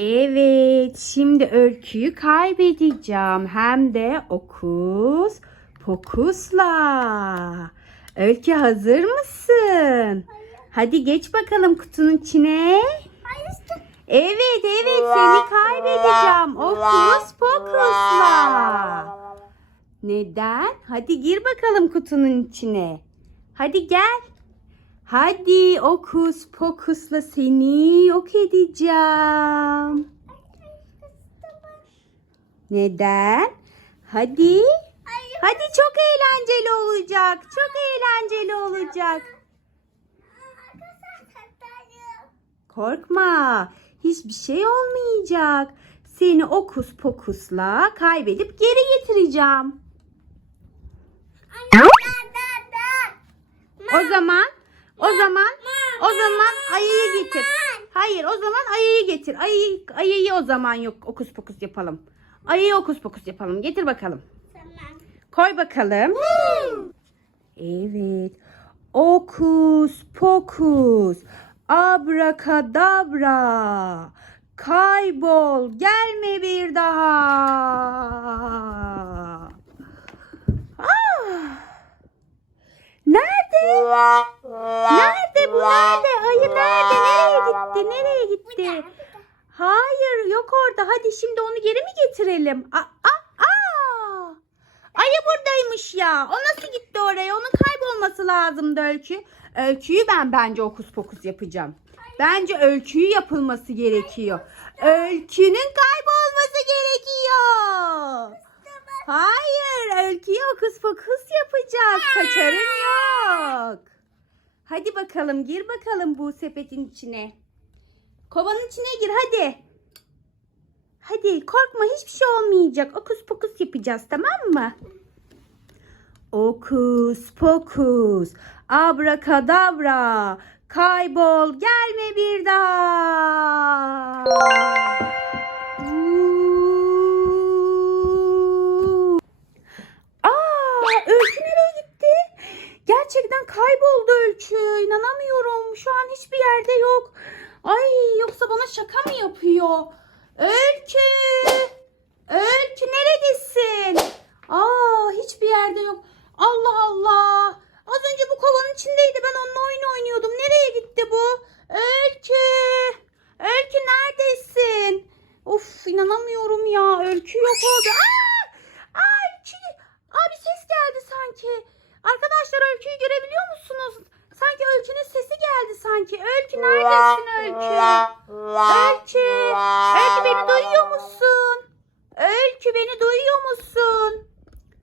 Evet, şimdi öyküyü kaybedeceğim. Hem de okus pokusla. Öykü hazır mısın? Hadi geç bakalım kutunun içine. Evet, evet seni kaybedeceğim. Okus pokusla. Neden? Hadi gir bakalım kutunun içine. Hadi gel. Hadi okus pokusla seni yok edeceğim. Neden? Hadi. Hadi çok eğlenceli olacak. Çok eğlenceli olacak. Korkma. Hiçbir şey olmayacak. Seni okus pokusla kaybedip geri getireceğim. O zaman o zaman o zaman ayıyı getir. Hayır o zaman ayıyı getir. Ayıyı, ayıyı o zaman yok okus pokus yapalım. Ayıyı okus pokus yapalım. Getir bakalım. Koy bakalım. Evet. Okus pokus. Abrakadabra. Kaybol. Gelme bir daha. Ah. Nerede? Nerede bu nerede? Ayı nerede? Nereye gitti? Nereye gitti? Hayır yok orada. Hadi şimdi onu geri mi getirelim? Aa, aa, aa. Ayı buradaymış ya. O nasıl gitti oraya? Onun kaybolması lazımdı Öykü. Öyküyü ben bence okus pokus yapacağım. Bence öyküyü yapılması gerekiyor. Öykünün kaybolması gerekiyor. Hayır, öyküyü okus pokus yapacağız. Kaçarın yok. Hadi bakalım, gir bakalım bu sepetin içine. Kovanın içine gir hadi. Hadi korkma hiçbir şey olmayacak. Okus pokus yapacağız tamam mı? Okus pokus. Abrakadabra. Kaybol gelme bir daha. Aa, nereye gitti? Gerçekten kayboldu Öykü. İnanamıyorum. Şu an hiçbir yerde yok. Ay yoksa bana şaka mı yapıyor? Öykü! Öykü neredesin? Aa hiçbir yerde yok. Allah Allah. Az önce bu kovanın içindeydi. Ben onunla oyun oynuyordum. Nereye gitti bu? Öykü! Öykü neredesin? Of inanamıyorum ya. Öykü yok oldu. Aa Öykü! Aa bir ses geldi sanki. Arkadaşlar Öykü'yü görebiliyor musunuz? Sanki Öykü'nün sesi geldi sanki. Öykü neredesin Öykü? Öykü! Öykü beni duyuyor musun? Öykü beni duyuyor musun?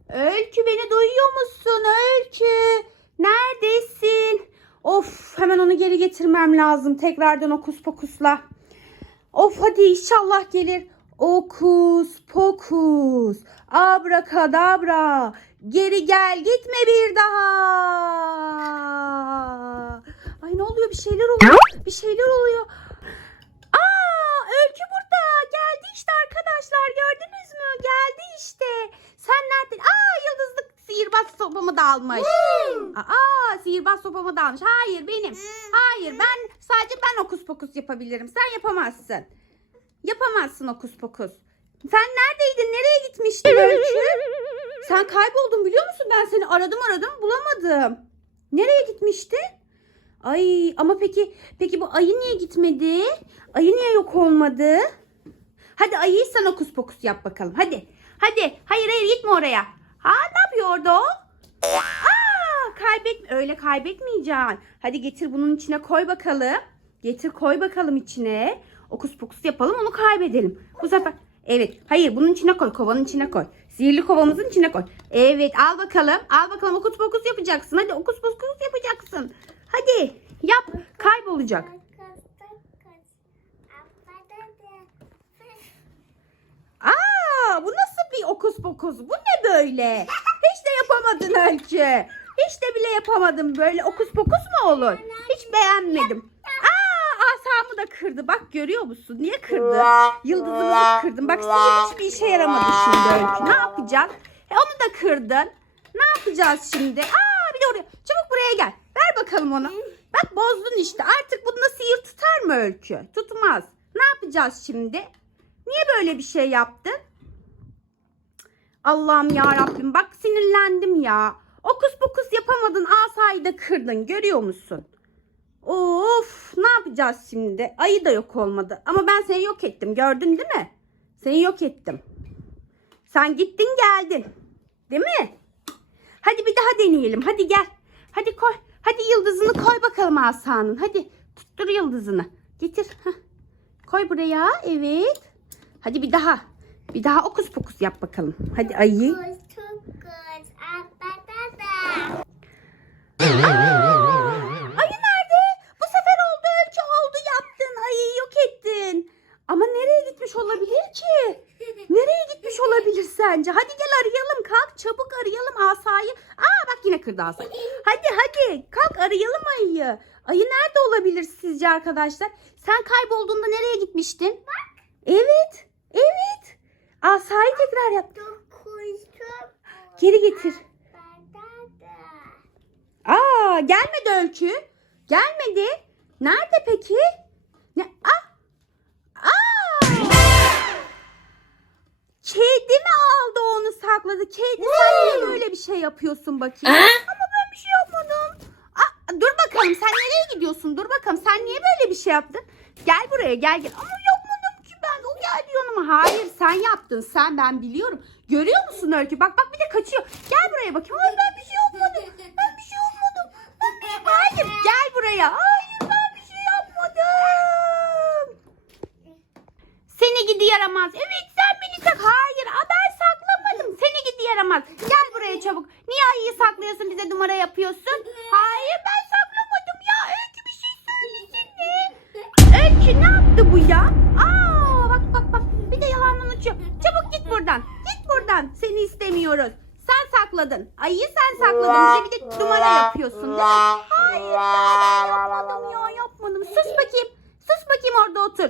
Öykü beni duyuyor musun? Öykü! Neredesin? Of hemen onu geri getirmem lazım. Tekrardan okus pokusla. Of hadi inşallah gelir. Okus pokus. Abrakadabra. Geri gel gitme bir daha. Ay ne oluyor bir şeyler oluyor. Bir şeyler oluyor. Aa Öykü burada. Geldi işte arkadaşlar gördünüz mü? Geldi işte. Sen nerede? Aa yıldızlık sihirbaz sopamı da almış. Aa sihirbaz sopamı da almış. Hayır benim. Hayır ben sadece ben okus pokus yapabilirim. Sen yapamazsın. Yapamazsın okus pokus. Sen neredeydin? Nereye gitmiştin Öykü? Sen kayboldun biliyor musun? Ben seni aradım aradım bulamadım. Nereye gitmişti? Ay ama peki peki bu ayı niye gitmedi? Ayı niye yok olmadı? Hadi ayıyı sen okus pokus yap bakalım. Hadi. Hadi. Hayır hayır gitme oraya. Ha ne yapıyor o? Aa, kaybet öyle kaybetmeyeceksin. Hadi getir bunun içine koy bakalım. Getir koy bakalım içine. Okus pokus yapalım onu kaybedelim. Bu sefer Evet. Hayır bunun içine koy. Kovanın içine koy. Sihirli kovamızın içine koy. Evet al bakalım. Al bakalım okus pokus yapacaksın. Hadi okus pokus yapacaksın. Hadi yap. Kaybolacak. Aa bu nasıl bir okus pokus? Bu ne böyle? Hiç de yapamadın Öykü. Hiç de bile yapamadın. Böyle okus pokus mu olur? Hiç beğenmedim. Da kırdı. Bak görüyor musun? Niye kırdı? Yıldızımı kırdım. Bak sihir hiçbir işe yaramadı şimdi Öykü. Ne yapacağız? E, onu da kırdın. Ne yapacağız şimdi? Aa bir de oraya. Çabuk buraya gel. Ver bakalım onu. Bak bozdun işte. Artık bununla sihir tutar mı Öykü? Tutmaz. Ne yapacağız? yapacağız şimdi? Niye böyle bir şey yaptın? Allah'ım ya Rabbim bak sinirlendim ya. Okus pokus yapamadın asayı da kırdın görüyor musun? Of ne yapacağız şimdi? Ayı da yok olmadı. Ama ben seni yok ettim gördün değil mi? Seni yok ettim. Sen gittin geldin. Değil mi? Hadi bir daha deneyelim. Hadi gel. Hadi koy. Hadi yıldızını koy bakalım asanın. Hadi tuttur yıldızını. Getir. Koy buraya. Evet. Hadi bir daha. Bir daha okus pokus yap bakalım. Hadi ayı. Kız çok kız. Abatada. Ayı nerede? Bu sefer oldu ölçü oldu yaptın. Ayıyı yok ettin. Ama nereye gitmiş olabilir ki? Nereye gitmiş olabilir sence? Hadi gel arayalım kalk çabuk asayı. Aa bak yine kırdı asayı. Hadi hadi kalk arayalım ayıyı. Ayı nerede olabilir sizce arkadaşlar? Sen kaybolduğunda nereye gitmiştin? Bak. Evet. Evet. Asayı tekrar yap. Geri getir. Aa gelmedi Öykü. Gelmedi. Nerede peki? Ne? Ah! Kedi mi aldı onu sakladı? Kedi sen niye böyle bir şey yapıyorsun bakayım? Ama ben bir şey yapmadım. Aa, dur bakalım sen nereye gidiyorsun? Dur bakalım sen niye böyle bir şey yaptın? Gel buraya gel gel. Ama yapmadım ki ben. O geldi yanıma. Hayır sen yaptın. Sen ben biliyorum. Görüyor musun Öykü? Bak bak bir de kaçıyor. Gel buraya bakayım. Hayır ben bir şey yapmadım. Ben bir şey yapmadım. Ben bir şey... Hayır gel buraya. Hayır ben bir şey yapmadım. Seni gidi yaramaz. Evet sen beni sak. Hayır aa, ben saklamadım. Seni yaramaz. Gel buraya çabuk. Niye ayıyı saklıyorsun bize numara yapıyorsun? Hayır ben saklamadım ya. Öykü bir şey söylesene. Öykü ne yaptı bu ya? Aa bak bak bak. Bir de yalandan uçuyor. Çabuk git buradan. Git buradan. Seni istemiyoruz. Sen sakladın. Ayıyı sen sakladın. Bize bir de numara yapıyorsun değil mi? Hayır ben yapmadım ya yapmadım. Sus bakayım. Sus bakayım orada otur.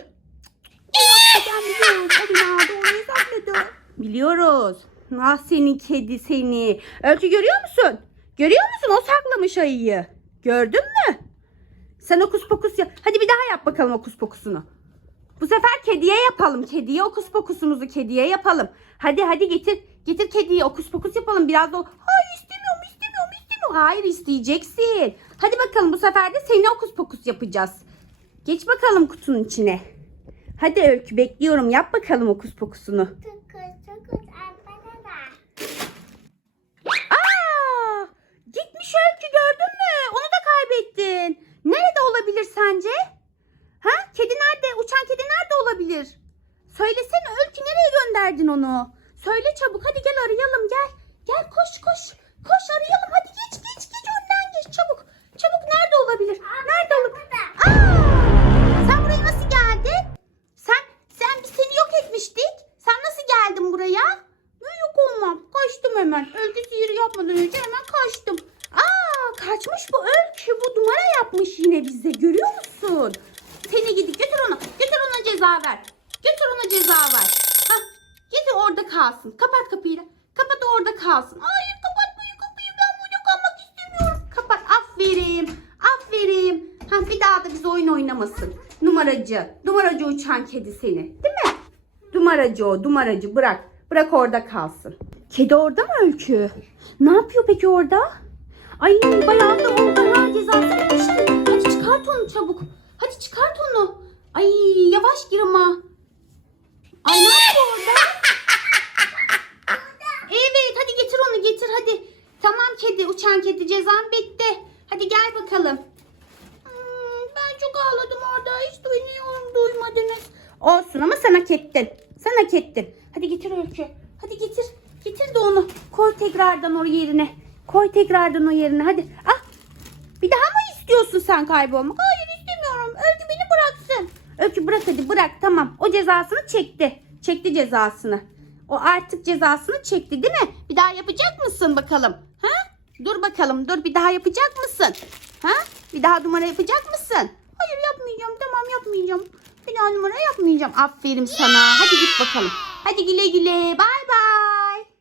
Biliyoruz. Ah senin kedi seni. Öykü görüyor musun? Görüyor musun? O saklamış ayıyı. Gördün mü? Sen okus pokus yap. Hadi bir daha yap bakalım okus pokusunu. Bu sefer kediye yapalım. Kediye okus pokusumuzu kediye yapalım. Hadi hadi getir. Getir kediye okus pokus yapalım. Biraz da Hayır istemiyorum istemiyorum istemiyorum. Hayır isteyeceksin. Hadi bakalım bu sefer de seni okus pokus yapacağız. Geç bakalım kutunun içine. Hadi Öykü bekliyorum. Yap bakalım okus pokusunu. Çok kız çok kız. Abatada. Aa! Gitmiş Öykü gördün mü? Onu da kaybettin. Nerede olabilir sence? Ha? Kedi nerede? Uçan kedi nerede olabilir? Söylesene Öykü nereye gönderdin onu? Söyle çabuk hadi gel arayalım gel. Gel koş koş. Koş arayalım hadi geç geç geç önden geç çabuk. Çabuk nerede olabilir? Nerede olabilir? Aa! Sen buraya nasıl geldin? Sen sen biz seni yok etmiştik. Sen nasıl geldin buraya? Ne yok olmam. Kaçtım hemen. Öykü sihir yapmadan önce hemen kaçtım. Aa kaçmış bu yine bize. Görüyor musun? Seni gidi götür onu. Götür ona ceza ver. Götür ona ceza ver. Hah. Getir orada kalsın. Kapat kapıyı. Kapat orada kalsın. Hayır kapatmayın kapıyı. Ben burada kalmak istemiyorum. Kapat. Aferin. Aferin. Ha, bir daha da biz oyun oynamasın. Numaracı. Numaracı uçan kedi seni. Değil mi? Numaracı o. Numaracı. Bırak. Bırak orada kalsın. Kedi orada mı Öykü? Ne yapıyor peki orada? Ay bayağı da oldu. Ha cezası bitmişti. Çıkart onu çabuk. Hadi çıkart onu. Ay yavaş gir ama. Ay ne yapıyor orada? Evet hadi getir onu getir hadi. Tamam kedi uçan kedi cezan bitti. Hadi gel bakalım. Hmm, ben çok ağladım orada. Hiç duymuyorum duymadınız. Olsun ama sen hak ettin. Sen hak ettin. Hadi getir Öykü. Hadi getir. Getir de onu. Koy tekrardan o yerine. Koy tekrardan o yerine. Hadi. Ah. Bir daha mı istiyorsun sen kaybolmak? Hayır istemiyorum. Öykü beni bıraksın. Öykü bırak hadi bırak. Tamam. O cezasını çekti. Çekti cezasını. O artık cezasını çekti değil mi? Bir daha yapacak mısın bakalım? Ha? Dur bakalım. Dur bir daha yapacak mısın? Ha? Bir daha numara yapacak mısın? Hayır yapmayacağım. Tamam yapmayacağım. Bir daha numara yapmayacağım. Aferin sana. Hadi git bakalım. Hadi güle güle. Bay bay.